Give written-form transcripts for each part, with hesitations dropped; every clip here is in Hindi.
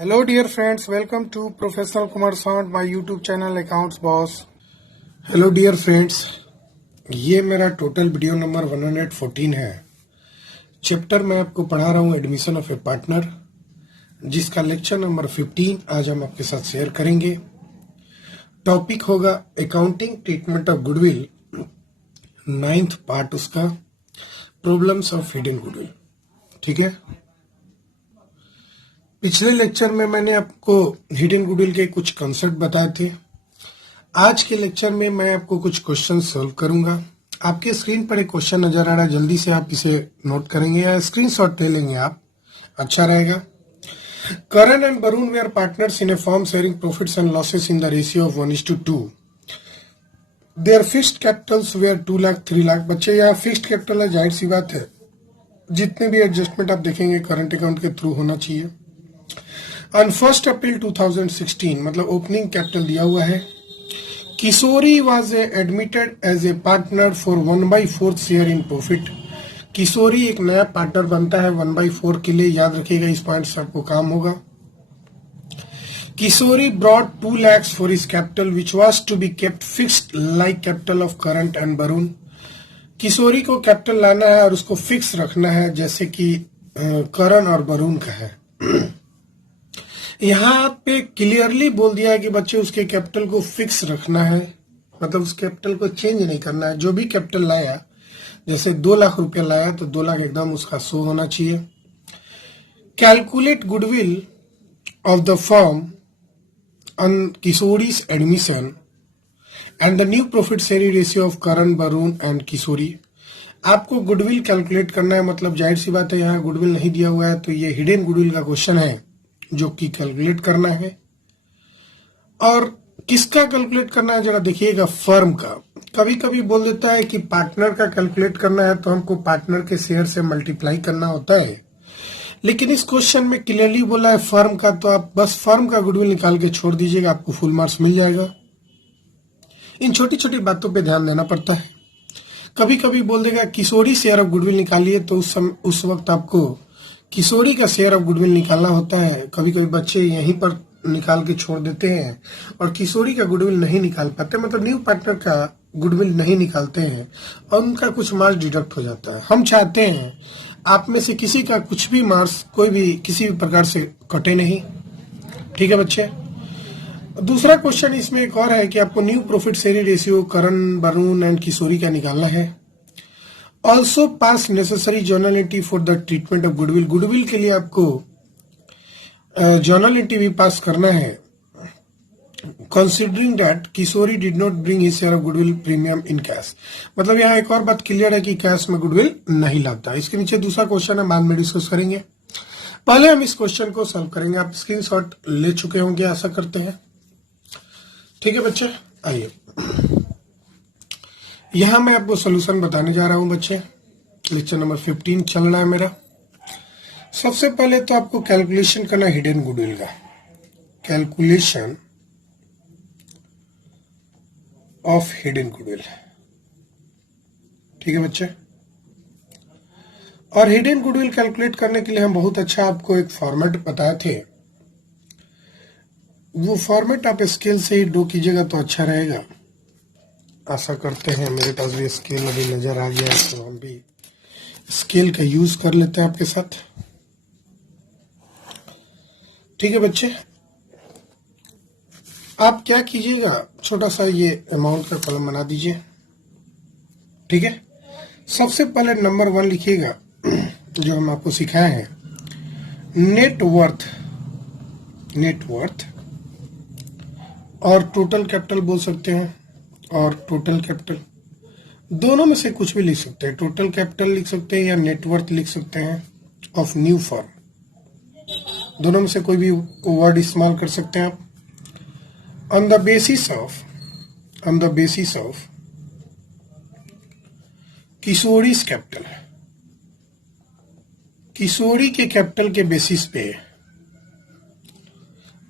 Hello dear friends, welcome to Professional Kumar Sound, my YouTube channel Accounts Boss. Hello dear friends, ये मेरा टोटल वीडियो नंबर 114 है। चैप्टर मैं आपको पढ़ा रहा हूँ एडमिशन ऑफ ए पार्टनर, जिसका लेक्चर नंबर 15 आज हम आपके साथ शेयर करेंगे। टॉपिक होगा accounting treatment of goodwill, 9th part उसका, प्रॉब्लम्स ऑफ हिडन गुडविल। ठीक है, पिछले लेक्चर में मैंने आपको हिडन गुडविल के कुछ कंसेप्ट बताए थे। आज के लेक्चर में मैं आपको कुछ क्वेश्चन सॉल्व करूंगा। आपके स्क्रीन पर एक क्वेश्चन नजर आ रहा है, जल्दी से आप इसे नोट करेंगे या स्क्रीनशॉट ले लेंगे आप, अच्छा रहेगा। Karan and Varun were partners in a firm sharing profits and losses in the ratio of 1:2। Their fixed capitals were 2 lakh 3 lakh. बच्चे यहाँ फिक्स्ड कैपिटल है, जाहिर सी बात है जितने भी एडजस्टमेंट आप देखेंगे करंट अकाउंट के थ्रू होना चाहिए। ऑन 1 अप्रैल 2016, मतलब ओपनिंग कैपिटल दिया हुआ है। Kishori was admitted as a partner for 1/4 share in profit. Kishori एक नया पार्टनर बनता है 1/4 के लिए, याद रखिएगा, इस पॉइंट से आपको काम होगा। Kishori brought 2 lakhs for his capital which was to be kept fixed like capital of Karan and Varun. Kishori को कैपिटल लाना है और उसको फिक्स रखना है जैसे कि करण और वरुण का है। यहाँ पे क्लियरली बोल दिया है कि बच्चे उसके कैपिटल को फिक्स रखना है, मतलब उस कैपिटल को चेंज नहीं करना है। जो भी कैपिटल लाया, जैसे 2 लाख रुपया लाया तो 2 लाख एकदम उसका शो होना चाहिए। Calculate goodwill of the firm on Kishori's admission and the new profit sharing ratio of Karan, Varun and Kishori. आपको गुडविल कैलकुलेट करना है, मतलब जाहिर सी बात है यहाँ गुडविल नहीं दिया हुआ है तो ये हिडन गुडविल का क्वेश्चन है जो कि कैलकुलेट करना है। और किसका कैलकुलेट करना है जरा देखिएगा, फर्म का। कभी कभी बोल देता है कि पार्टनर का कैलकुलेट करना है तो हमको पार्टनर के शेयर से मल्टीप्लाई करना होता है, लेकिन इस क्वेश्चन में क्लियरली बोला है फर्म का, तो आप बस फर्म का गुडविल निकाल के छोड़ दीजिएगा, आपको फुल मार्क्स मिल जाएगा। इन छोटी छोटी बातों पे ध्यान देना पड़ता है। कभी कभी बोल देगा किशोरी शेयर ऑफ गुडविल निकालिए, तो उस वक्त आपको किशोरी का शेयर ऑफ गुडविल निकालना होता है। कभी कभी बच्चे यहीं पर निकाल के छोड़ देते हैं और किशोरी का गुडविल नहीं निकाल पाते, मतलब न्यू पार्टनर का गुडविल नहीं निकालते हैं और उनका कुछ मार्क्स डिडक्ट हो जाता है। हम चाहते हैं आप में से किसी का कुछ भी मार्क्स कोई भी किसी भी प्रकार से कटे नहीं। ठीक है बच्चे। दूसरा क्वेश्चन इसमें एक और है कि आपको new profit sharing ratio Karan, Varun and Kishori का निकालना है। Also pass necessary journal entry for the treatment of goodwill. Goodwill के लिए आपको जर्नल एंट्री भी पास करना है। Considering that Kishori did not bring his share of goodwill premium in cash. मतलब यहाँ एक और बात क्लियर है कि कैश में गुडविल नहीं लाता। इसके नीचे दूसरा क्वेश्चन है, बाद में डिस्कस करेंगे। पहले हम इस क्वेश्चन को सॉल्व करेंगे। आप स्क्रीनशॉट ले चुके होंगे, आशा करते हैं। ठीक है बच्चे, आइए यहां मैं आपको सॉल्यूशन बताने जा रहा हूं बच्चे। लेक्चर नंबर 15 चल रहा है मेरा। सबसे पहले तो आपको कैलकुलेशन करना है हिडन गुडविल का, कैलकुलेशन ऑफ हिडन गुडविल। ठीक है बच्चे। और हिडन गुडविल कैलकुलेट करने के लिए हम बहुत अच्छा आपको एक फॉर्मेट बताए थे। वो फॉर्मेट आप स्केल से ही ड्रॉ कीजिएगा तो अच्छा रहेगा। आशा करते हैं मेरे पास भी स्केल अभी नजर आ गया है, तो हम भी स्केल का यूज कर लेते हैं आपके साथ। ठीक है बच्चे, आप क्या कीजिएगा, छोटा सा ये अमाउंट का कॉलम बना दीजिए। ठीक है, सबसे पहले नंबर 1 लिखिएगा जो हम आपको सिखाए हैं, नेट वर्थ। नेट वर्थ और टोटल कैपिटल बोल सकते हैं, और टोटल कैपिटल दोनों में से कुछ भी लिख सकते हैं। टोटल कैपिटल लिख सकते हैं या नेटवर्थ लिख सकते हैं ऑफ न्यू फर्म, दोनों में से कोई भी वर्ड इस्तेमाल कर सकते हैं आप। On the basis of Kishori's capital, Kishori के कैपिटल के बेसिस पे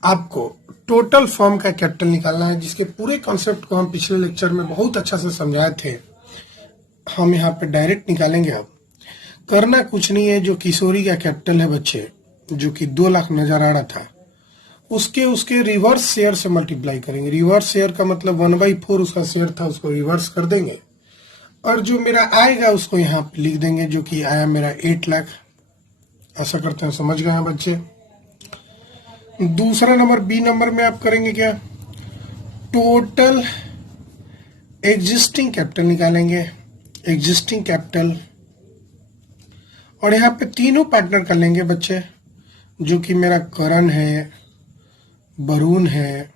आपको टोटल फर्म का कैपिटल निकालना है, जिसके पूरे कॉन्सेप्ट को हम पिछले लेक्चर में बहुत अच्छा से समझाए थे। हम यहाँ पे डायरेक्ट निकालेंगे। अब करना कुछ नहीं है, जो किशोरी का कैपिटल है बच्चे, जो कि 2 लाख नजर आ रहा था, उसके उसके रिवर्स शेयर से मल्टीप्लाई करेंगे। रिवर्स शेयर का मतलब 1/4 उसका शेयर था, उसको रिवर्स कर देंगे और जो मेरा आएगा उसको यहाँ पे लिख देंगे, जो कि आया मेरा 8 लाख। ऐसा करते हैं, समझ गए हैं बच्चे। दूसरा नंबर, बी नंबर में आप करेंगे क्या, टोटल एग्जिस्टिंग कैपिटल निकालेंगे, एग्जिस्टिंग कैपिटल, और यहाँ पे तीनों पार्टनर कर लेंगे बच्चे, जो कि मेरा करण है, वरुण है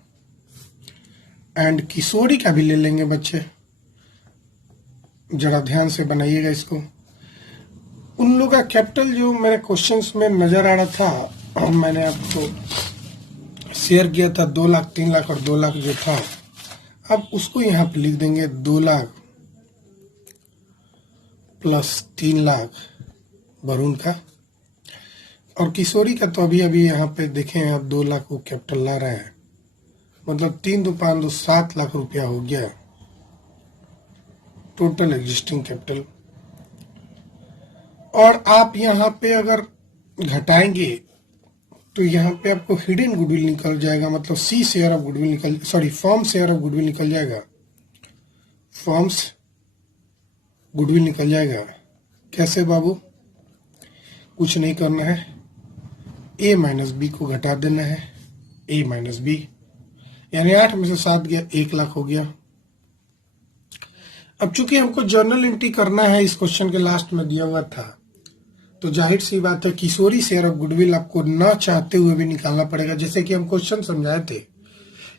एंड किशोरी का भी ले लेंगे बच्चे। जरा ध्यान से बनाइएगा इसको। उन लोगों का कैपिटल जो मेरे क्वेश्चंस में नजर आ रहा था और मैंने आपको शेयर किया था 2 लाख, 3 लाख और 2 लाख जो था, अब उसको यहाँ पे लिख देंगे 2 लाख प्लस 3 लाख वरुण का, और किशोरी का तो अभी अभी यहाँ पे देखें आप 2 लाख वो कैपिटल ला रहा है, मतलब 3 2 5 2 7 लाख रुपया हो गया टोटल एग्जिस्टिंग कैपिटल। और आप यहाँ पे अगर घटाएंगे तो यहाँ पे आपको हिडन गुडविल निकल जाएगा, मतलब सी शेयर ऑफ गुडविल निकल, sorry form share of goodwill निकल जाएगा, फॉर्म्स गुडविल निकल जाएगा। कैसे बाबू, कुछ नहीं करना है, ए माइनस बी को घटा देना है, ए माइनस बी, यानी 8 में से 7 गया, 1 लाख हो गया। अब चूंकि हमको जर्नल एंट्री करना है, इस क्वेश्चन के लास्ट में दिया हुआ था, तो जाहिर सी बात है किशोरी शेयर ऑफ गुडविल आपको न चाहते हुए भी निकालना पड़ेगा। जैसे कि हम क्वेश्चन समझाए थे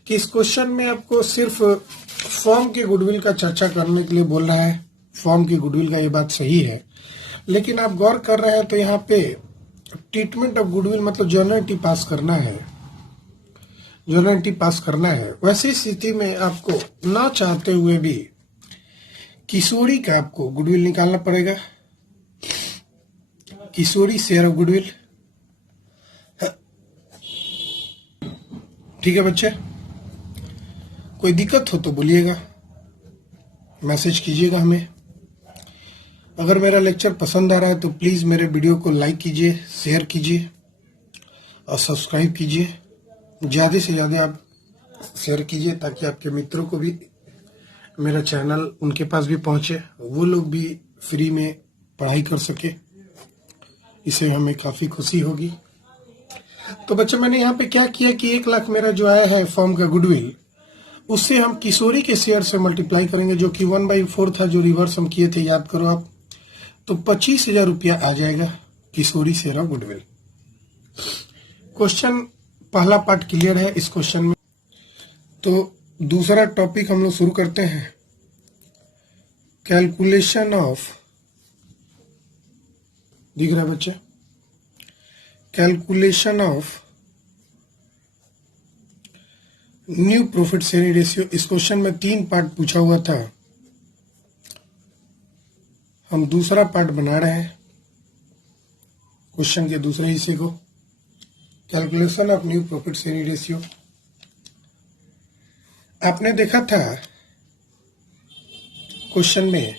कि इस क्वेश्चन में आपको सिर्फ फॉर्म के गुडविल का चर्चा करने के लिए बोल रहा है, फॉर्म की गुडविल का, ये बात सही है, लेकिन आप गौर कर रहे हैं तो यहाँ पे ट्रीटमेंट ऑफ गुडविल मतलब जर्नल एंट्री पास करना है, जर्नल एंट्री पास करना है। वैसी स्थिति में आपको न चाहते हुए भी किशोरी का आपको गुडविल निकालना पड़ेगा, किशोरी शेयर ऑफ गुडविल। ठीक है बच्चे, कोई दिक्कत हो तो बोलिएगा, मैसेज कीजिएगा हमें। अगर मेरा लेक्चर पसंद आ रहा है तो प्लीज मेरे वीडियो को लाइक कीजिए, शेयर कीजिए और सब्सक्राइब कीजिए। ज्यादा से ज्यादा आप शेयर कीजिए ताकि आपके मित्रों को भी मेरा चैनल उनके पास भी पहुंचे, वो लोग भी फ्री में पढ़ाई कर सके, इससे हमें काफी खुशी होगी। तो बच्चे मैंने यहाँ पे क्या किया कि 1 लाख मेरा जो आया है फॉर्म का गुडविल, उससे हम किशोरी के शेयर से मल्टीप्लाई करेंगे, जो कि 1/4 था, जो रिवर्स हम किए थे, याद करो आप, तो 25,000 रुपया आ जाएगा किशोरी शेयर ऑफ गुडविल। क्वेश्चन पहला पार्ट क्लियर है इस क्वेश्चन में। तो दूसरा टॉपिक हम लोग शुरू करते हैं, कैलकुलेशन ऑफ, दिख रहा है बच्चे, calculation of new profit sharing ratio. इस क्वेश्चन में 3 पार्ट पूछा हुआ था, हम दूसरा पार्ट बना रहे हैं क्वेश्चन के दूसरे हिस्से को, calculation of new profit sharing ratio. आपने देखा था क्वेश्चन में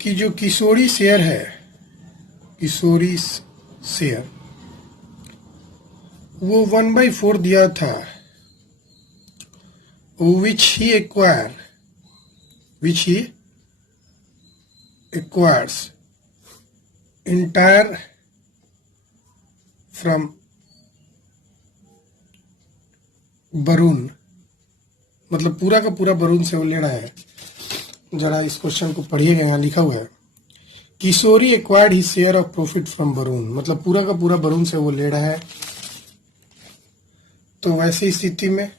कि जो किशोरी शेयर है, किशोरी शेयर वो 1/4 दिया था, which he acquires entire from Varun, मतलब पूरा का पूरा वरुण से वो ले रहा है। जरा इस क्वेश्चन को पढ़िएगा, यहाँ लिखा हुआ है Kishori acquired he share of profit from Varun, मतलब पूरा का पूरा वरुण से वो ले रहा है। तो वैसी स्थिति में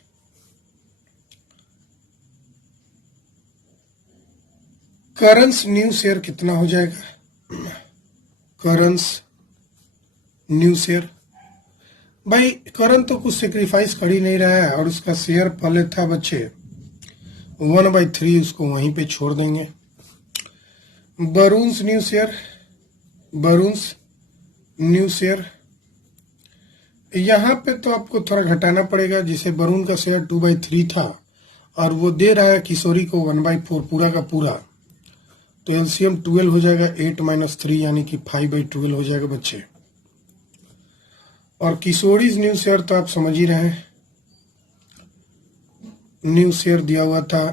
करंस न्यू शेयर कितना हो जाएगा, करंस न्यू शेयर, भाई करण तो कुछ सेक्रीफाइस कर ही नहीं रहा है और उसका शेयर पहले था बच्चे 1/3, उसको वहीं पे छोड़ देंगे। Varun new share, Varun new share, यहाँ पे तो आपको थोड़ा घटाना पड़ेगा, जिसे वरुण का शेयर 2/3 था और वो दे रहा है किशोरी को 1/4 पूरा का पूरा, तो एलसीएम 12 हो जाएगा, 8 - 3 यानी कि 5/12 हो जाएगा बच्चे। और किशोरीज न्यू शेयर तो आप समझ ही रहे हैं, न्यू शेयर दिया हुआ था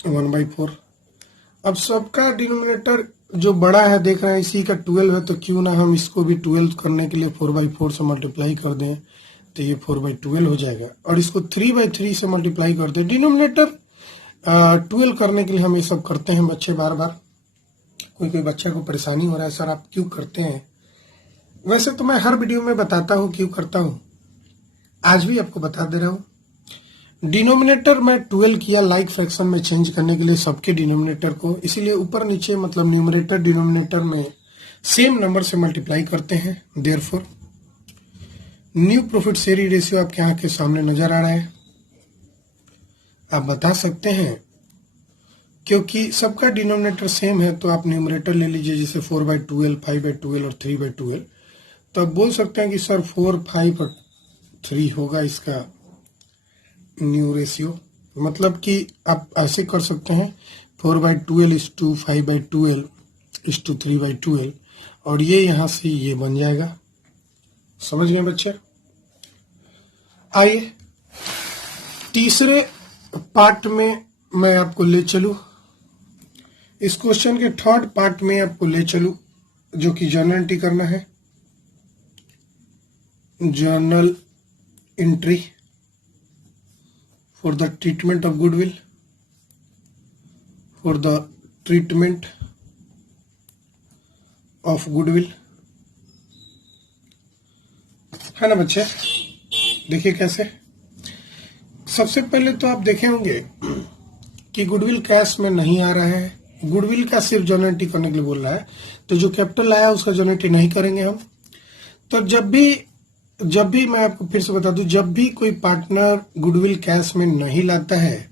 1/4। अब सबका डिनोमिनेटर जो बड़ा है देख रहे हैं, इसी का 12 है, तो क्यों ना हम इसको भी 12 करने के लिए 4/4 से मल्टीप्लाई कर दें, तो ये 4/12 हो जाएगा। और इसको 3/3 से मल्टीप्लाई कर दें। डिनोमिनेटर 12 करने के लिए हम ये सब करते हैं बच्चे बार बार। कोई बच्चे को परेशानी हो रहा है, सर आप क्यों करते हैं? वैसे तो मैं हर वीडियो में बताता हूँ क्यों करता हूँ, आज भी आपको बता दे रहा हूँ। डिनोमिनेटर में 12 किया लाइक फ्रैक्शन में चेंज करने के लिए सबके डिनोमिनेटर को, इसीलिए ऊपर नीचे मतलब न्यूमरेटर डिनोमिनेटर में सेम नंबर से मल्टीप्लाई करते हैं। Therefore new profit sharing ratio आपके आंख के सामने नजर आ रहा है। आप बता सकते हैं, क्योंकि सबका डिनोमिनेटर सेम है तो आप न्यूमरेटर ले लीजिए, जैसे 4/12, 5/12 और 3/12। तो आप बोल सकते हैं कि सर 4, 5 और 3 होगा इसका न्यू रेशियो। मतलब कि आप ऐसे कर सकते हैं 4/12 इज टू 5/12 इज टू 3/12, और ये यहां से ये बन जाएगा। समझ गए बच्चे? आइए तीसरे पार्ट में मैं आपको ले चलूं, इस क्वेश्चन के थर्ड पार्ट में आपको ले चलूं, जो कि जर्नल एंट्री करना है। Journal entry for the treatment of goodwill, for the treatment of goodwill, है ना बच्चे? देखिए कैसे। सबसे पहले तो आप देखे होंगे कि गुडविल कैश में नहीं आ रहा है, गुडविल का सिर्फ जर्नल एंट्री करने के लिए बोल रहा है, तो जो कैपिटल आया उसका जर्नल एंट्री नहीं करेंगे हम। तो जब भी मैं आपको फिर से बता दूं, जब भी कोई पार्टनर गुडविल कैश में नहीं लाता है,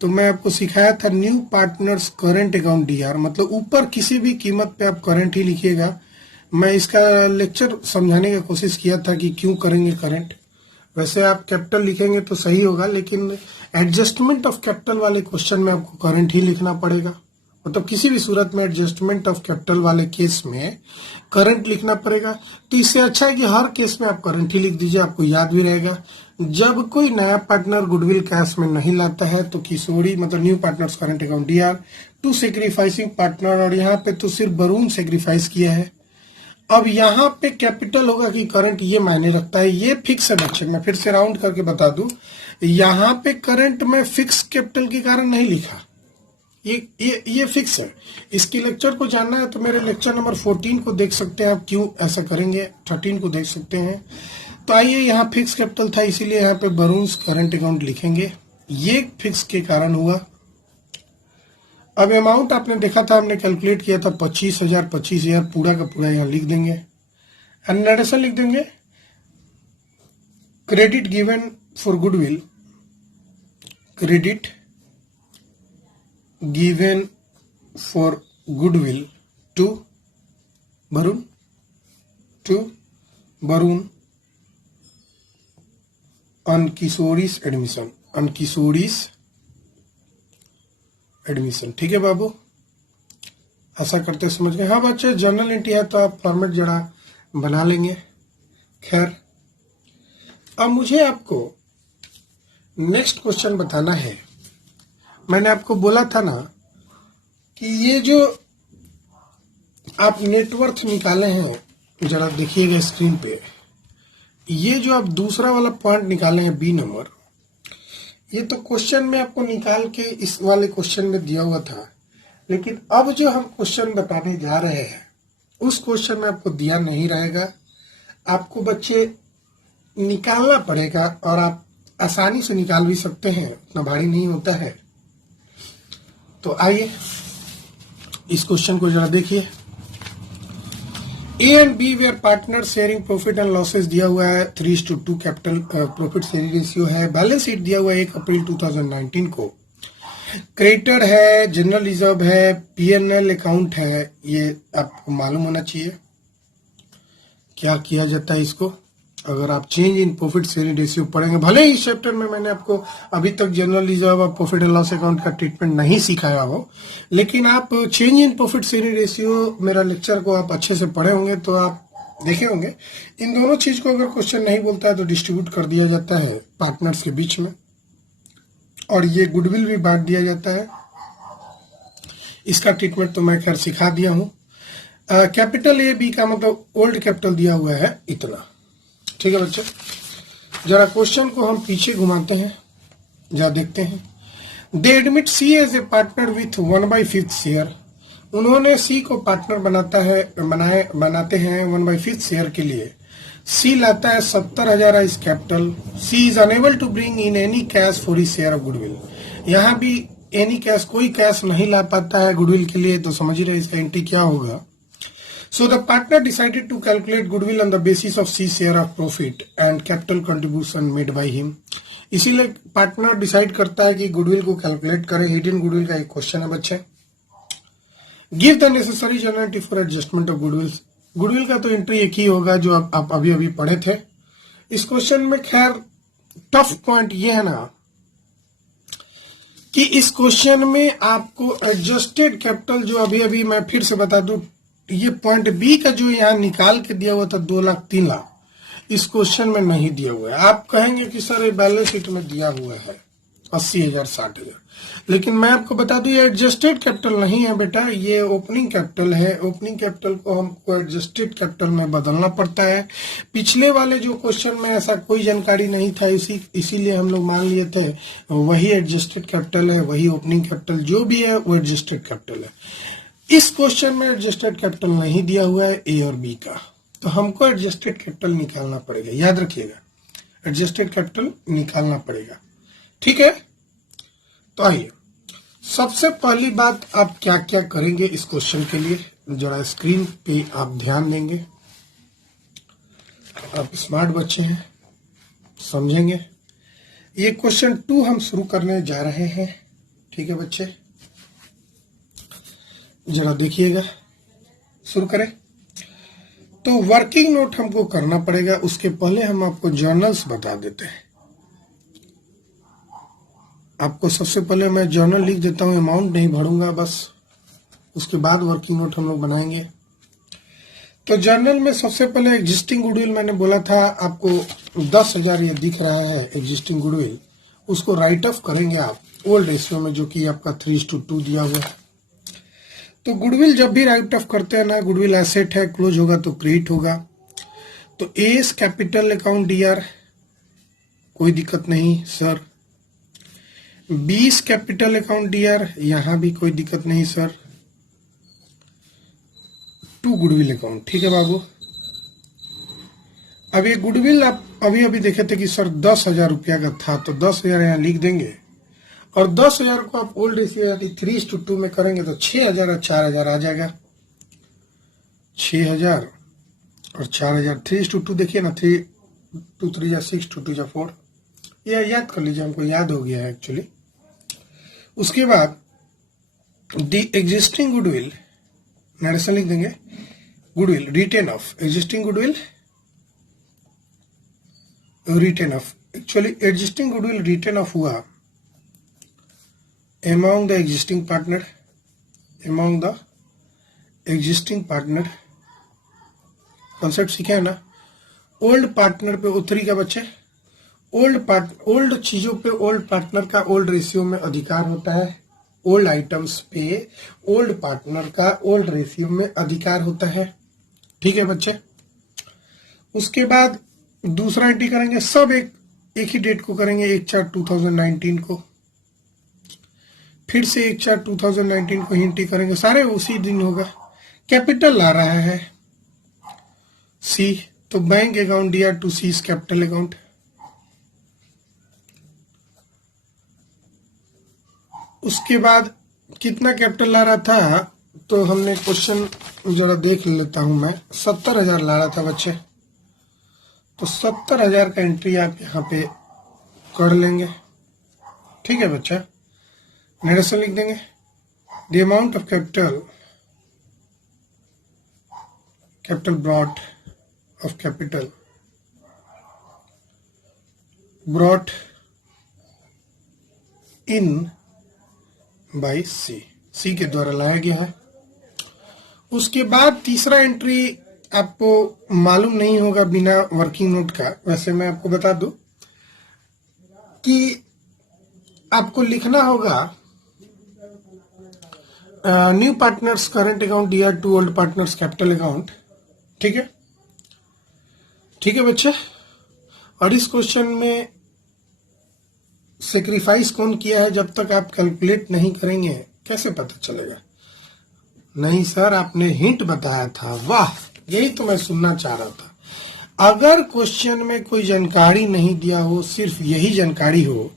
तो मैं आपको सिखाया था new partners current account D R, मतलब ऊपर किसी भी कीमत पे आप करंट ही लिखिएगा। मैं इसका लेक्चर समझाने की कोशिश किया था कि क्यों करेंगे करंट। वैसे आप कैपिटल लिखेंगे तो सही होगा, लेकिन एडजस्टमेंट ऑफ कैपिटल वाले क्वेश्चन में आपको करंट ही लिखना पड़ेगा। मतलब किसी भी सूरत में एडजस्टमेंट ऑफ कैपिटल वाले केस में करंट लिखना पड़ेगा। तो इससे अच्छा है कि हर केस में आप करंट ही लिख दीजिए, आपको याद भी रहेगा। जब कोई नया पार्टनर गुडविल कैश में नहीं लाता है तो किशोरी मतलब new partners current account DR to sacrificing partner, और यहाँ पे तो सिर्फ वरुण सेक्रीफाइस किया है। अब यहाँ पे कैपिटल होगा कि करंट, ये मायने रखता है, ये फिक्स है बच्चे। मैं फिर से राउंड करके बता दूं, यहाँ पे करंट में फिक्स कैपिटल के कारण नहीं लिखा, ये फिक्स है। इसकी लेक्चर को जानना है तो मेरे लेक्चर नंबर 14 को देख सकते हैं आप, क्यों ऐसा करेंगे 13 को देख सकते हैं। तो आइए, यहाँ फिक्स कैपिटल था इसीलिए यहाँ पे वरुण करंट अकाउंट लिखेंगे, ये फिक्स के कारण हुआ। अब अमाउंट आपने देखा था, हमने कैलकुलेट किया था 25,000 पूरा का पूरा यहाँ लिख देंगे। नरेशन लिख देंगे, credit given for goodwill, credit given for goodwill to Varun on Kishori's admission। ठीक है बाबू, ऐसा करते समझ गए? हाँ बच्चे, जर्नल एंट्री है तो आप फॉर्मेट जरा बना लेंगे। खैर, अब मुझे आपको नेक्स्ट क्वेश्चन बताना है। मैंने आपको बोला था ना कि ये जो आप नेटवर्थ निकाले हैं, जरा देखिएगा स्क्रीन पे, ये जो आप दूसरा वाला पॉइंट निकाले हैं बी नंबर, ये तो क्वेश्चन में आपको निकाल के इस वाले क्वेश्चन में दिया हुआ था, लेकिन अब जो हम क्वेश्चन बताने जा रहे हैं उस क्वेश्चन में आपको दिया नहीं रहेगा। आपको बच्चे निकालना पड़ेगा, और आप आसानी से निकाल भी सकते हैं, उतना भारी नहीं होता है। तो आइए इस क्वेश्चन को जरा देखिए। A and B were partner sharing profit and losses दिया हुआ है, 3:2 कैपिटल प्रॉफिट शेयरिंग रेशियो है। बैलेंस शीट दिया हुआ है 1 अप्रैल 2019 को। क्रेडिटर है, जनरल रिजर्व है, पीएनएल अकाउंट है, ये आपको मालूम होना चाहिए क्या किया जाता है इसको। अगर आप change in profit sharing ratio पढ़ेंगे, भले ही इस चैप्टर में मैंने आपको अभी तक जनरल रिजर्व और प्रॉफिट एंड लॉस अकाउंट का ट्रीटमेंट नहीं सिखाया हो, लेकिन आप change in profit sharing ratio मेरा लेक्चर को आप अच्छे से पढ़े होंगे तो आप देखे होंगे। इन दोनों चीज को अगर क्वेश्चन नहीं बोलता है तो डिस्ट्रीब्यूट कर दिया जाता है पार्टनर्स के बीच में, और ये गुडविल भी बांट दिया जाता है। इसका ट्रीटमेंट तो मैं खैर सिखा दिया हूं। कैपिटल ए बी का मतलब ओल्ड कैपिटल दिया हुआ है इतना। ठीक है बच्चे, जरा क्वेश्चन को हम पीछे घुमाते हैं, जरा देखते हैं। They admit C as a partner with 1/5 share. उन्होंने सी को पार्टनर बनाते हैं 1/5 शेयर के लिए। सी लाता है 70,000 इस capital. C is unable to bring in any cash for his share of goodwill. यहाँ भी एनी कैश, कोई कैश नहीं ला पाता है गुडविल के लिए, तो समझ ही रहे इसका एंट्री क्या होगा। So the partner decided to calculate goodwill on the basis of C share of profit and capital contribution made by him. इसीलिए पार्टनर डिसाइड करता है कि गुडविल को कैलकुलेट करें। हिडन गुडविल का एक क्वेश्चन है बच्चे। Give the necessary generative for adjustment of goodwill. Goodwill का तो एंट्री एक ही होगा जो आप अभी अभी पढ़े थे। इस क्वेश्चन में खैर टफ पॉइंट ये है ना कि इस क्वेश्चन में आपको एडजस्टेड कैपिटल, जो अभी अभी मैं फिर से बता दूं, ये पॉइंट बी का जो यहाँ निकाल के दिया हुआ था 2 लाख 3 लाख, इस क्वेश्चन में नहीं दिया हुआ है। आप कहेंगे कि सर ये बैलेंस शीट में दिया हुआ है 80,000 60,000, लेकिन मैं आपको बता दूं ये एडजस्टेड कैपिटल नहीं है बेटा, ये ओपनिंग कैपिटल है। ओपनिंग कैपिटल को हमको एडजस्टेड कैपिटल में बदलना पड़ता है। पिछले वाले जो क्वेश्चन में ऐसा कोई जानकारी नहीं था, इसीलिए हम लोग मान लिए थे वही एडजस्टेड कैपिटल है, वही ओपनिंग कैपिटल जो भी है वो एडजस्टेड कैपिटल है। इस क्वेश्चन में एडजस्टेड कैपिटल नहीं दिया हुआ है ए और बी का, तो हमको एडजस्टेड कैपिटल निकालना पड़ेगा। याद रखिएगा, एडजस्टेड कैपिटल निकालना पड़ेगा। ठीक है, तो आइए सबसे पहली बात आप क्या क्या करेंगे इस क्वेश्चन के लिए, जरा स्क्रीन पे आप ध्यान देंगे। आप स्मार्ट बच्चे हैं, समझेंगे। ये क्वेश्चन 2 हम शुरू करने जा रहे हैं। ठीक है बच्चे, जरा देखिएगा, शुरू करें। तो वर्किंग नोट हमको करना पड़ेगा, उसके पहले हम आपको जर्नल्स बता देते हैं। आपको सबसे पहले मैं जर्नल लिख देता हूं, अमाउंट नहीं भरूंगा बस, उसके बाद वर्किंग नोट हम लोग बनाएंगे। तो जर्नल में सबसे पहले एग्जिस्टिंग गुडविल मैंने बोला था आपको 10,000 ये दिख रहा है एग्जिस्टिंग गुडविल, उसको राइट ऑफ करेंगे आप ओल्ड रेशियो में, जो कि आपका 3:2 दिया हुआ है। तो गुडविल जब भी राइट ऑफ करते हैं ना, गुडविल एसेट है, क्लोज होगा तो क्रेडिट होगा। तो एस कैपिटल अकाउंट डीआर कोई दिक्कत नहीं सर। 20 कैपिटल अकाउंट डीआर, यहां भी कोई दिक्कत नहीं सर। 2 गुडविल अकाउंट, ठीक है बाबू। अब ये गुडविल आप अभी अभी देखे थे कि सर 10,000 रुपया का था, तो 10,000 यहां लिख देंगे, और 10,000 को आप ओल्ड रेशियो यानी 3:2 में करेंगे तो 6,000 और 4,000 आ जाएगा। 6,000 और 4,000 3:2 देखिए ना, 3 2 3 या 6 2 2 4, ये याद कर लीजिए, हमको याद हो गया है एक्चुअली। उसके बाद द एग्जिस्टिंग गुडविल नरेशन लिख देंगे। Goodwill written off, existing goodwill written off, actually existing goodwill written off हुआ among the existing partner, among the existing partner, concept सीखे है ना। ओल्ड पार्टनर पे उतरी का बच्चे, ओल्ड चीजों पे ओल्ड पार्टनर का ओल्ड रेशियो में अधिकार होता है। ओल्ड आइटम्स पे ओल्ड पार्टनर का ओल्ड रेशियो में अधिकार होता है। ठीक है बच्चे, उसके बाद दूसरा एंट्री करेंगे, सब एक ही डेट को करेंगे, 1/4/2019 को, फिर से 1/4/2019 को एंट्री करेंगे, सारे उसी दिन होगा। कैपिटल आ रहा है सी, तो bank account DR to C capital account. उसके बाद कितना कैपिटल ला रहा था, तो हमने क्वेश्चन जरा देख लेता हूं मैं। 70,000 ला रहा था बच्चे, तो 70,000 का एंट्री आप यहाँ पे कर लेंगे। ठीक है बच्चा, नरेशन लिख देंगे। The amount of capital brought of capital brought in by C के द्वारा लाया गया है। उसके बाद तीसरा एंट्री आपको मालूम नहीं होगा बिना वर्किंग नोट का, वैसे मैं आपको बता दूं कि आपको लिखना होगा new partners current account year to old partners capital account. ठीक है, ठीक है बच्चे। और इस क्वेश्चन में सेक्रीफाइस कौन किया है जब तक आप कैलकुलेट नहीं करेंगे कैसे पता चलेगा? नहीं सर, आपने हिंट बताया था। वाह, यही तो मैं सुनना चाह रहा था। अगर क्वेश्चन में कोई जानकारी नहीं दिया हो, सिर्फ यही जानकारी हो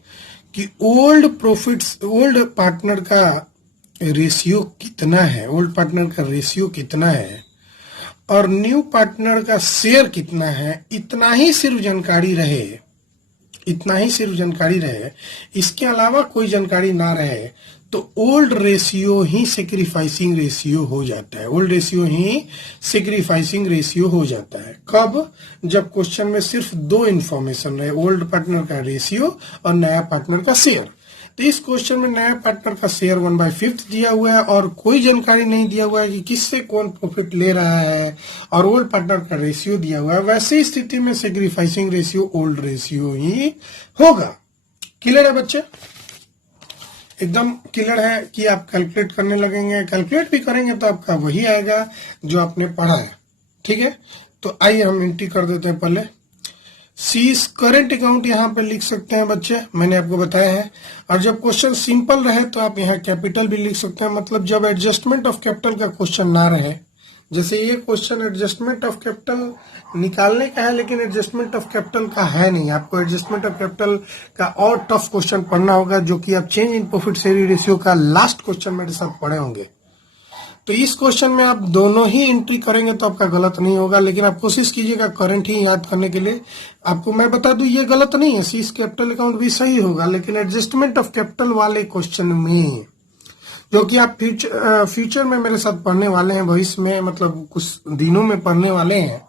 कि ओल्ड पार्टनर का रेशियो कितना है, ओल्ड पार्टनर का रेशियो कितना है और न्यू पार्टनर का शेयर कितना है, इतना ही सिर्फ जानकारी रहे, इतना ही सिर्फ जानकारी रहे, इसके अलावा कोई जानकारी ना रहे, तो ओल्ड रेशियो ही सेक्रीफाइसिंग रेशियो हो जाता है। ओल्ड रेशियो ही सेक्रीफाइसिंग रेशियो हो जाता है। कब? जब क्वेश्चन में सिर्फ दो इंफॉर्मेशन रहे, ओल्ड पार्टनर का रेशियो और नया पार्टनर का शेयर। तो इस क्वेश्चन में नया पार्टनर का शेयर 1/5 दिया हुआ है और कोई जानकारी नहीं दिया हुआ है कि किससे कौन प्रॉफिट ले रहा है, और ओल्ड पार्टनर का रेशियो दिया हुआ है। वैसे स्थिति में सेक्रीफाइसिंग रेशियो ओल्ड रेशियो ही होगा। क्लियर है बच्चे? एकदम क्लियर है कि आप कैलकुलेट करने लगेंगे, कैलकुलेट भी करेंगे तो आपका वही आएगा जो आपने पढ़ा है। ठीक है, तो आइए हम एंट्री कर देते हैं। पहले सीज करेंट अकाउंट यहाँ पे लिख सकते हैं बच्चे, मैंने आपको बताया है। और जब क्वेश्चन सिंपल रहे तो आप यहाँ कैपिटल भी लिख सकते हैं, मतलब जब एडजस्टमेंट ऑफ कैपिटल का क्वेश्चन ना रहे। जैसे ये क्वेश्चन एडजस्टमेंट ऑफ कैपिटल निकालने का है लेकिन एडजस्टमेंट ऑफ कैपिटल का है नहीं, आपको एडजस्टमेंट ऑफ कैपिटल का और टफ क्वेश्चन पढ़ना होगा, जो कि आप change in profit sharing ratio का लास्ट क्वेश्चन मेरे साथ पढ़े होंगे। तो इस क्वेश्चन में आप दोनों ही एंट्री करेंगे तो आपका गलत नहीं होगा, लेकिन आप कोशिश कीजिएगा करंट ही याद करने के लिए। आपको मैं बता दूं ये गलत नहीं है, सीज कैपिटल अकाउंट भी सही होगा, लेकिन एडजस्टमेंट ऑफ कैपिटल वाले क्वेश्चन में, जो कि आप फ्यूचर में मेरे साथ पढ़ने वाले हैं, भविष्य में मतलब कुछ दिनों में पढ़ने वाले हैं,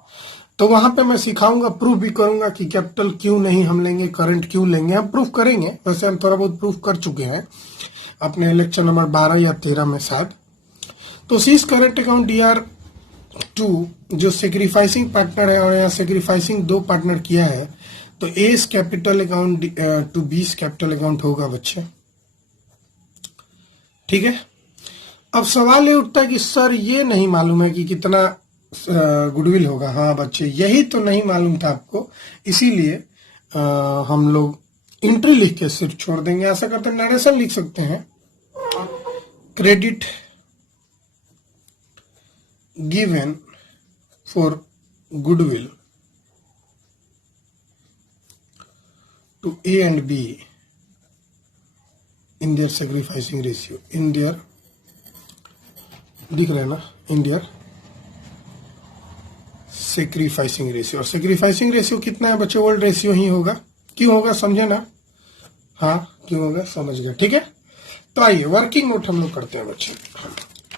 तो वहां पे मैं सिखाऊंगा, प्रूफ भी करूंगा कि कैपिटल क्यों नहीं हम लेंगे, करंट क्यों लेंगे। हम प्रूफ करेंगे, वैसे हम थोड़ा बहुत प्रूफ कर चुके हैं अपने लेक्चर नंबर 12 या 13 में शायद। तो सीज करंट अकाउंट ईयर 2 जो सेक्रीफाइसिंग पार्टनर है और यहाँ सेक्रीफाइसिंग दो पार्टनर किया है, तो A's capital account to B's capital account होगा बच्चे। ठीक है, अब सवाल ये उठता है कि सर ये नहीं मालूम है कि कितना गुडविल होगा। हाँ बच्चे, यही तो नहीं मालूम था आपको, इसीलिए हम लोग एंट्री लिख के सिर्फ छोड़ देंगे। ऐसा करते हैं नरेशन लिख सकते हैं, credit given for goodwill to A and B in their sacrificing ratio, in their, दिख रहा है ना, in their sacrificing ratio। और sacrificing ratio कितना है बच्चे? ओल्ड रेशियो ही होगा। क्यों होगा समझे ना? हाँ क्यों होगा, समझ गए। ठीक है, तो आइए वर्किंग नोट हम लोग करते हैं बच्चे।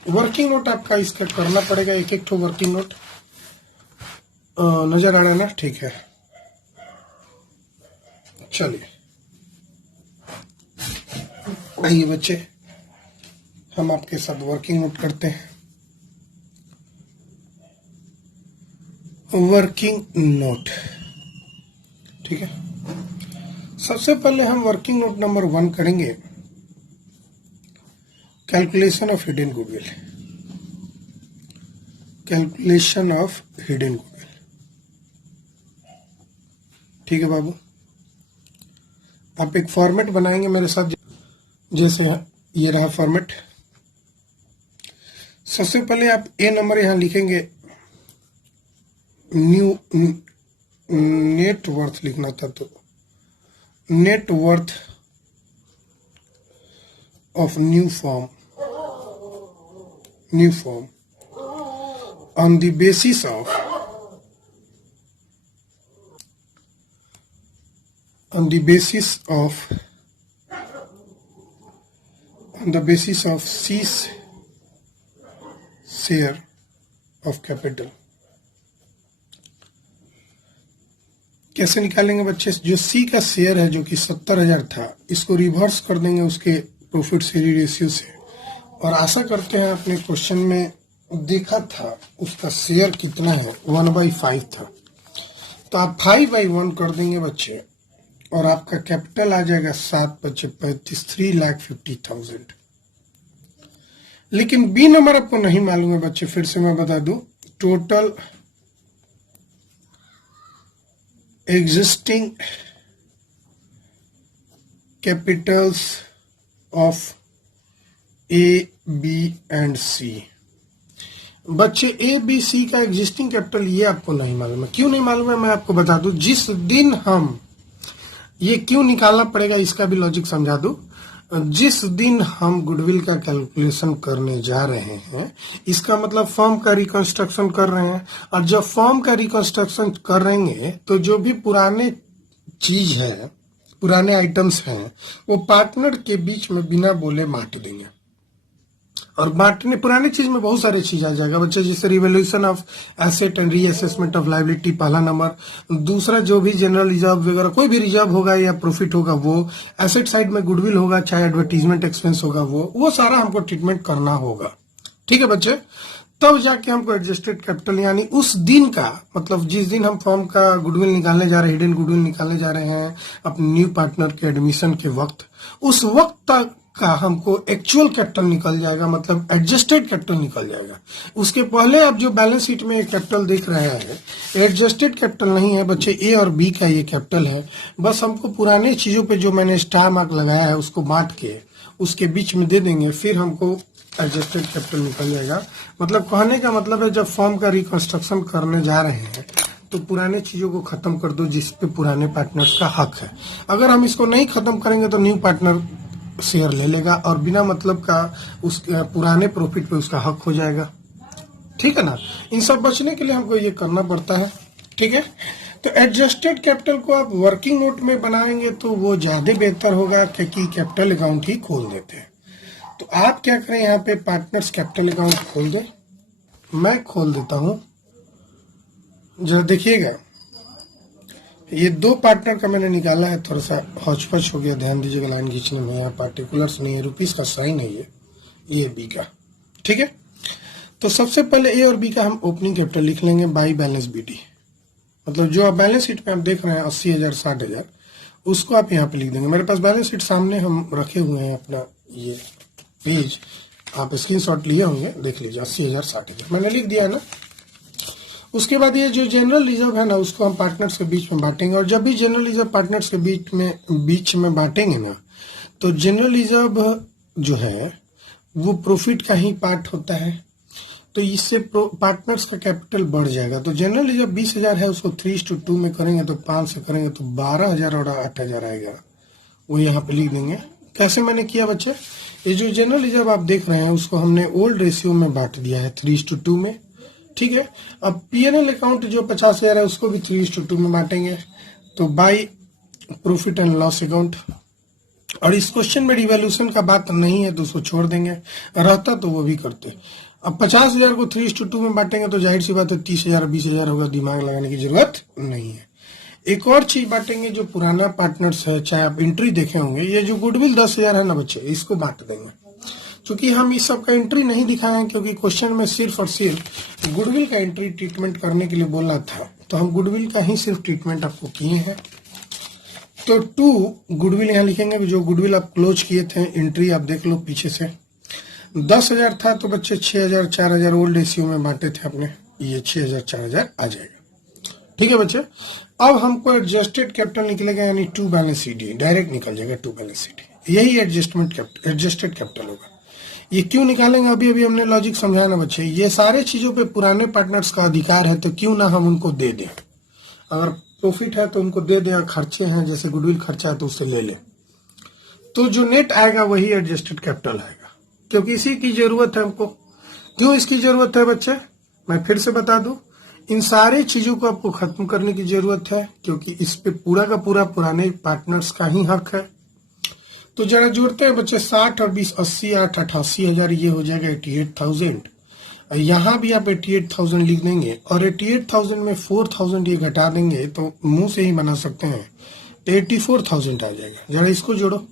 वर्किंग नोट आपका इसका करना पड़ेगा, एक एक ठो वर्किंग नोट नजर आ रहा है ना? ठीक है, चलिए आइए बच्चे हम आपके साथ वर्किंग नोट करते हैं। वर्किंग नोट, ठीक है। सबसे पहले हम वर्किंग नोट नंबर 1 करेंगे, calculation of hidden goodwill. Calculation of hidden goodwill, ठीक है बाबू। आप एक फॉर्मेट बनाएंगे मेरे साथ, जैसे ये रहा फॉर्मेट। सबसे पहले आप ए नंबर यहां लिखेंगे, न्यू नेट वर्थ लिखना था, तो net worth of new form on the basis of C's share of capital। कैसे निकालेंगे बच्चे? जो सी का शेयर है जो कि 70,000 था, इसको रिवर्स कर देंगे उसके प्रॉफिट शेयरिंग रेशियो से, और आशा करते हैं अपने क्वेश्चन में देखा था उसका शेयर कितना है, 1/5 था। तो आप 5/1 कर देंगे बच्चे और आपका कैपिटल आ जाएगा 7 बच्चे 35, 3,50,000। लेकिन बी नंबर आपको नहीं मालूम है बच्चे, फिर से मैं बता दूं, total existing capitals of A, B and C. बच्चे ए, बी, सी का एग्जिस्टिंग कैपिटल ये आपको नहीं मालूम है। क्यों नहीं मालूम है मैं आपको बता दूं। जिस दिन हम ये क्यों निकालना पड़ेगा इसका भी लॉजिक समझा दूं। जिस दिन हम गुडविल का कैलकुलेशन करने जा रहे हैं, इसका मतलब फर्म का रिकंस्ट्रक्शन कर रहे हैं, और जब फर्म का रिकंस्ट्रक्शन करेंगे तो जो भी पुराने चीज है, पुराने आइटम्स हैं, वो पार्टनर के बीच में बिना बोले बांट देंगे। और बांटने पुरानी चीज में बहुत सारे चीज आ जाएगा बच्चे, जैसे revaluation of asset and reassessment of liability पहला नंबर। दूसरा जो भी जनरल रिजर्व वगैरह कोई भी रिजर्व होगा या प्रॉफिट होगा वो, एसेट साइड में गुडविल होगा, चाहे एडवर्टीजमेंट एक्सपेंस होगा, वो सारा हमको ट्रीटमेंट करना होगा। ठीक है बच्चे, तब जाके हमको एडजस्टेड कैपिटल यानी उस दिन का मतलब जिस दिन हम फर्म का गुडविल निकालने जा रहे हैं, हिडन गुडविल निकालने जा रहे हैं अपने न्यू पार्टनर के एडमिशन के वक्त, उस वक्त तक का हमको एक्चुअल कैपिटल निकल जाएगा, मतलब एडजस्टेड कैपिटल निकल जाएगा। उसके पहले आप जो बैलेंस शीट में कैपिटल देख रहे हैं, एडजस्टेड कैपिटल नहीं है बच्चे, ए और बी का ये कैपिटल है। बस हमको पुराने चीजों पे जो मैंने स्टार मार्क लगाया है उसको बांट के उसके बीच में दे देंगे, फिर हमको एडजस्टेड कैपिटल निकल जाएगा। मतलब कहने का मतलब है जब फर्म का रिकंस्ट्रक्शन करने जा रहे हैं तो पुराने चीजों को खत्म कर दो जिस पे पुराने पार्टनर्स का हक है। अगर हम इसको नहीं खत्म करेंगे तो न्यू पार्टनर शेयर ले लेगा और बिना मतलब का उस पुराने प्रॉफिट पे उसका हक हो जाएगा। ठीक है ना, इन सब बचने के लिए हमको ये करना पड़ता है। ठीक है, तो एडजस्टेड कैपिटल को आप वर्किंग नोट में बनाएंगे तो वो ज्यादा बेहतर होगा, क्योंकि कैपिटल अकाउंट ही खोल देते हैं। तो आप क्या करें, यहाँ पे पार्टनर्स कैपिटल अकाउंट खोल दे, मैं खोल देता हूं। जरा देखिएगा, ये दो पार्टनर का मैंने निकाला है, थोड़ा सा हौच-पौच हो गया, ध्यान दीजिएगा लाइन खींचने में, यहाँ पार्टिकुलर्स नहीं है, रुपीस का साइन है ये बी का। ठीक है, तो सबसे पहले ए और बी का हम ओपनिंग कैपिटल लिख लेंगे बाई बैलेंस बीटी। मतलब जो आप बैलेंस शीट पे आप देख रहे हैं 80,000 60,000, उसको आप यहाँ पे लिख देंगे। मेरे पास बैलेंस शीट सामने हम रखे हुए हैं, अपना ये पेज आप स्क्रीनशॉट लिए होंगे, देख लीजिए 80,000 60,000 मैंने लिख दिया है ना। उसके बाद ये जो जनरल रिजर्व है ना, उसको हम पार्टनर्स के बीच में बांटेंगे। और जब भी जनरल रिजर्व पार्टनर्स के बीच में बांटेंगे ना, तो जनरल रिजर्व जो है वो प्रॉफिट का ही पार्ट होता है, तो इससे पार्टनर्स का कैपिटल बढ़ जाएगा। तो जनरल रिजर्व 20,000 है, उसको 3:2 में करेंगे तो 5 से करेंगे तो 12,000 और 8,000 आएगा, वो यहाँ पे लिख देंगे। कैसे मैंने किया बच्चे, ये जो जनरल रिजर्व आप देख रहे हैं उसको हमने ओल्ड रेशियो में बांट दिया है 3:2 में। ठीक है, अब पीएनएल अकाउंट जो 50,000 है उसको भी 3:2 में बांटेंगे, तो by profit and loss account. और इस क्वेश्चन में रिवैल्यूएशन का बात नहीं है तो उसको छोड़ देंगे, रहता तो वो भी करते। अब 50,000 को 3:2 में बांटेंगे तो जाहिर सी बात है 30,000 20,000 होगा, दिमाग लगाने की जरूरत नहीं है। एक और चीज बांटेंगे, जो पुराना पार्टनर्स है, चाहे आप एंट्री देखे होंगे, ये जो गुडविल 10,000 है ना बच्चे, इसको बांट देंगे। क्योंकि हम इस सब का एंट्री नहीं दिखाए हैं, क्योंकि क्वेश्चन में सिर्फ और सिर्फ गुडविल का एंट्री ट्रीटमेंट करने के लिए बोला था, तो हम गुडविल का ही सिर्फ ट्रीटमेंट आपको किए हैं। तो 2 गुडविल यहाँ लिखेंगे, जो गुडविल आप क्लोज किए थे, एंट्री आप देख लो पीछे से। 10,000 था तो बच्चे 6,000 4,000 ओल्ड रेशियो में बांटे थे अपने, ये 6,000 4,000 आ जाएगा। ठीक है बच्चे, अब हमको एडजस्टेड कैपिटल निकलेगा, यानी 2 बैलेंस शीट, डायरेक्ट निकल जाएगा 2 बैलेंस शीट, यही एडजस्टेड कैपिटल होगा। ये क्यों निकालेंगे, अभी अभी हमने लॉजिक समझाना बच्चे। ये सारे चीजों पे पुराने पार्टनर्स का अधिकार है, तो क्यों ना हम उनको दे दें। अगर प्रॉफिट है तो उनको दे दें, खर्चे हैं जैसे गुडविल खर्चा है तो उससे ले लें, तो जो नेट आएगा वही एडजस्टेड कैपिटल आएगा, क्योंकि इसी की जरूरत है हमको। क्यों इसकी जरूरत है बच्चे, मैं फिर से बता दूं, इन सारी चीजों को आपको खत्म करने की जरूरत है, क्योंकि इस पे पूरा का पूरा पुराने पार्टनर्स का ही हक है। तो जरा जोड़ते हैं बच्चे, 60 और 20 80 8 88,000, ये हो जाएगा 88,000। यहाँ भी आप 88,000 लिख देंगे, और 88,000 में 4,000 ये घटा देंगे तो मुंह से ही बना सकते हैं, तो 84,000 आ जाएगा। जरा इसको जोड़ो,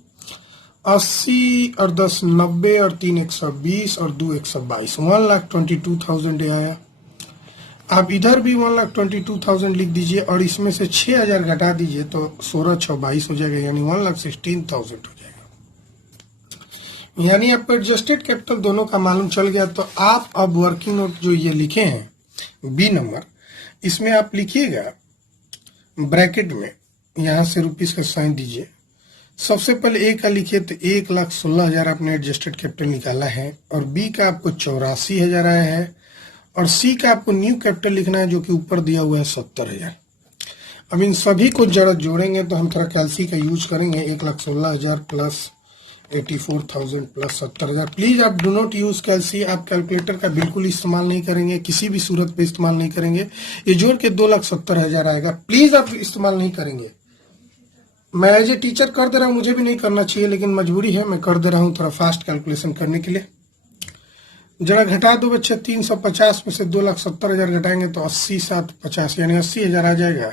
80 और 10 90 और 3 120 और 2 122, 1,22,000 आया। आप इधर भी 1,22,000 लिख दीजिए और इसमें से 6,000 घटा दीजिए तो 16 6 22 हो जाएगा, यानी 1,16,000 हो जाएगा। यानी आपको एडजस्टेड कैपिटल दोनों का मालूम चल गया। तो आप अब वर्किंग नोट जो ये लिखे हैं बी नंबर, इसमें आप लिखिएगा ब्रैकेट में, यहां से रुपीस का साइन दीजिए। सबसे पहले ए का लिखिए तो 1,16,000 आपने एडजस्टेड कैपिटल निकाला है, और बी का आपको 84,000 आया है, और सी का आपको न्यू कैपिटल लिखना है जो कि ऊपर दिया हुआ है 70,000। अब इन सभी को जरा जोड़ेंगे तो हम थोड़ा कैलसी का यूज करेंगे। 1,16,000 प्लस 84,000 प्लस 70,000। प्लीज आप डू नॉट यूज कैलसी, आप कैलकुलेटर का बिल्कुल इस्तेमाल नहीं करेंगे, किसी भी सूरत पे इस्तेमाल नहीं करेंगे। ये जोड़ के 2,70,000 आएगा, प्लीज आप इस्तेमाल नहीं करेंगे। मैं एज ए टीचर कर दे रहा हूँ, मुझे भी नहीं करना चाहिए लेकिन मजबूरी है, मैं कर दे रहा हूँ थोड़ा फास्ट कैलकुलेशन करने के लिए। जरा घटा दो बच्चे, 350 में से 2,70,000 घटाएंगे तो 80 7 50 यानी 80,000 आ जाएगा।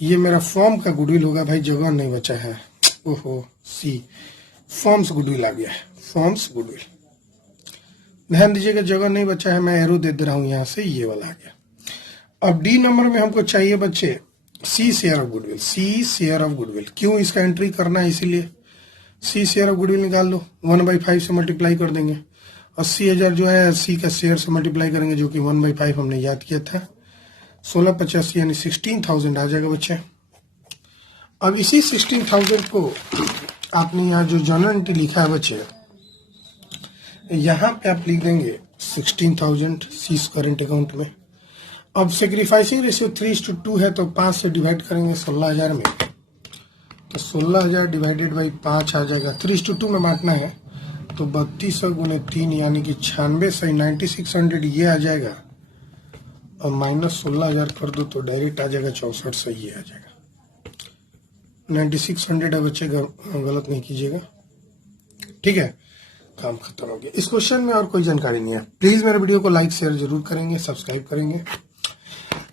ये मेरा फॉर्म का गुडविल होगा भाई, जगह नहीं बचा है। ओहो, सी फॉर्म्स गुडविल आ गया है, फॉर्म्स गुडविल। ध्यान दीजिएगा, जगह नहीं बचा है, मैं एरो दे रहा हूं यहां से, ये वाला आ गया। अब डी नंबर में हमको चाहिए बच्चे C share of goodwill, C share of goodwill. क्यों इसका एंट्री करना है, इसीलिए सी शेयर ऑफ गुडविल निकाल लो, 1/5 से मल्टीप्लाई कर देंगे। 80,000 जो है सी का शेयर से मल्टीप्लाई करेंगे, जो कि 1/5 हमने याद किया था। 16,85 यानी 16,000 आ जाएगा बच्चे। अब इसी 16,000 को आपने यहाँ जो जर्नल एंट्री लिखा है बच्चे, यहाँ पे आप लिख देंगे 16,000 सीज करेंट अकाउंट में। अब सेक्रीफाइसिंग रेशियो 3:2 है तो 5 से डिवाइड करेंगे 16,000 में, तो 16,000 डिवाइडेड बाई 5 आ जाएगा। 3:2 में बांटना है तो 3200 गुने 3 यानी कि 96 सही 9600 ये आ जाएगा, और माइनस 16,000 कर दो तो डायरेक्ट आ जाएगा 64 सही ये आ जाएगा। 9600 है बच्चे, गलत नहीं कीजिएगा, ठीक है। काम खत्म हो गया। इस क्वेश्चन में और कोई जानकारी नहीं है। प्लीज मेरे वीडियो को लाइक शेयर जरूर करेंगे, सब्सक्राइब करेंगे।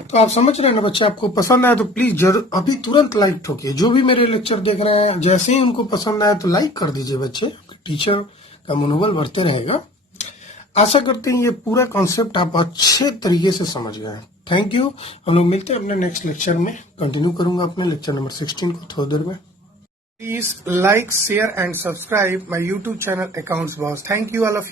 तो आप समझ रहे हैं ना बच्चे, आपको पसंद आया तो प्लीज जरूर अभी तुरंत लाइक ठोकिए। जो भी मेरे लेक्चर देख रहे हैं, जैसे ही उनको पसंद आया तो लाइक कर दीजिए बच्चे, टीचर का मनोबल बढ़ते रहेगा। आशा करते हैं ये पूरा कॉन्सेप्ट आप अच्छे तरीके से समझ गए हैं। Thank you. हम लोग मिलते हैं अपने नेक्स्ट लेक्चर में। कंटिन्यू करूंगा अपने लेक्चर नंबर 16 को थोड़ी देर में। Please like share and subscribe my YouTube channel accounts boss. Thank you all of you.